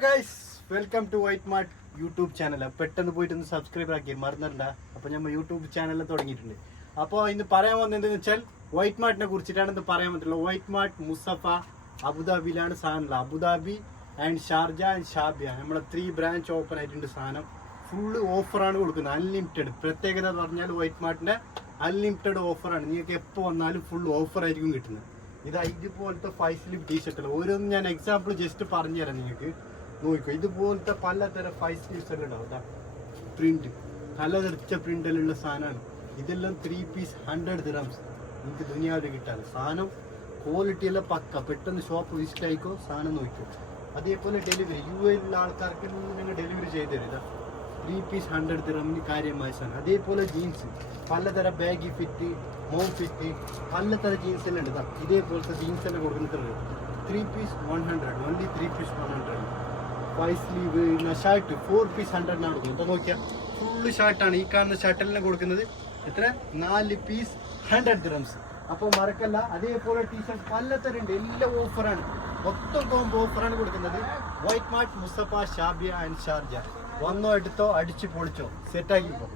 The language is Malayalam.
Guys welcome to White Mart YouTube channel. പെട്ടെന്ന് പോയിട്ട് ഒന്ന് സബ്സ്ക്രൈബ് ആക്കി മറന്നിട്ടുണ്ട. അപ്പോൾ നമ്മൾ യൂട്യൂബ് ചാനലിൽ തുടങ്ങിയിട്ടുണ്ട്. അപ്പോൾ ഇന്ന് പറയാൻ വന്നത് എന്താണെന്ന് വെച്ചാൽ വൈറ്റ് മാർട്ടിനെ കുറിച്ചിട്ടാണ് ഇന്ന് പറയാൻ പറ്റുള്ളത്. വൈറ്റ് മാർട്ട് മുസഫ അബുദാബിയിലാണ് സാധനം. Abu Dhabi and Sharjah and Shabiya നമ്മളെ 3 ബ്രാഞ്ച് ഓപ്പൺ ആയിട്ടുണ്ട്. സാധനം ഫുള്ള് ഓഫറാണ് കൊടുക്കുന്നത്, അൺലിമിറ്റഡ്. പ്രത്യേകത എന്ന് പറഞ്ഞാൽ വൈറ്റ് മാർട്ടിൻ്റെ അൺലിമിറ്റഡ് ഓഫറാണ്. നിങ്ങൾക്ക് എപ്പോൾ വന്നാലും ഫുൾ ഓഫർ ആയിരിക്കും കിട്ടുന്നത്. ഇതുപോലത്തെ 5 സ്ലീവ് ടീഷർട്ടുകൾ ഓരോന്നും ഞാൻ എക്സാമ്പിൾ ജസ്റ്റ് പറഞ്ഞുതരാം. നിങ്ങൾക്ക് നോക്കിക്കോ, ഇതുപോലത്തെ പലതരം 5 സ്ലീവ്സ് എല്ലാം ഉണ്ടാവും. പ്രിന്റ് നല്ല തെറിച്ച പ്രിന്റിലുള്ള സാധനമാണ്. ഇതെല്ലാം 3 പീസ് 100 ദിറംസ് നിങ്ങൾക്ക് ദുനിയാവിൽ കിട്ടാറ്. സാധനം ക്വാളിറ്റി എല്ലാം പക്ക. പെട്ടെന്ന് ഷോപ്പ് വിസിറ്റ് ആയിക്കോ, സാധനം നോക്കിക്കോ. അതേപോലെ ഡെലിവറി UAE ആൾക്കാർക്ക് ഞങ്ങൾ ഡെലിവറി ചെയ്ത് തരും. 3 പീസ് 100 ദിറമിന് കാര്യമായ സാധനം. അതേപോലെ ജീൻസ് പലതരം ബാഗി ഫിറ്റ്, മോം ഫിറ്റ്, പലതരം ജീൻസ് എല്ലാം ഉണ്ട്. ഇതേപോലത്തെ ജീൻസ് എല്ലാം കൊടുക്കുന്നത് 3 piece 100, only 3 piece 100. 5 sleeve shirt 4 piece 100 കൊടുക്കുന്നത്. നോക്കിയാൽ ഫുള്ള് ഷർട്ടാണ്. ഈ കാണുന്ന ഷർട്ടെല്ലാം കൊടുക്കുന്നത് എത്ര? 4 പീസ് 100 ദിറംസ്. അപ്പോൾ മറക്കല്ല. അതേപോലെ ടീഷർട്ട് പലതരം ഉണ്ട്, എല്ലാം ഓഫറാണ്. മൊത്തം കോമ്പോ ഓഫറാണ് കൊടുക്കുന്നത്. White mart Musaffah Shabiya and Sharjah. വന്നോ എടുത്തോ, അടിച്ച് പൊളിച്ചോ, സെറ്റാക്കിക്കോ.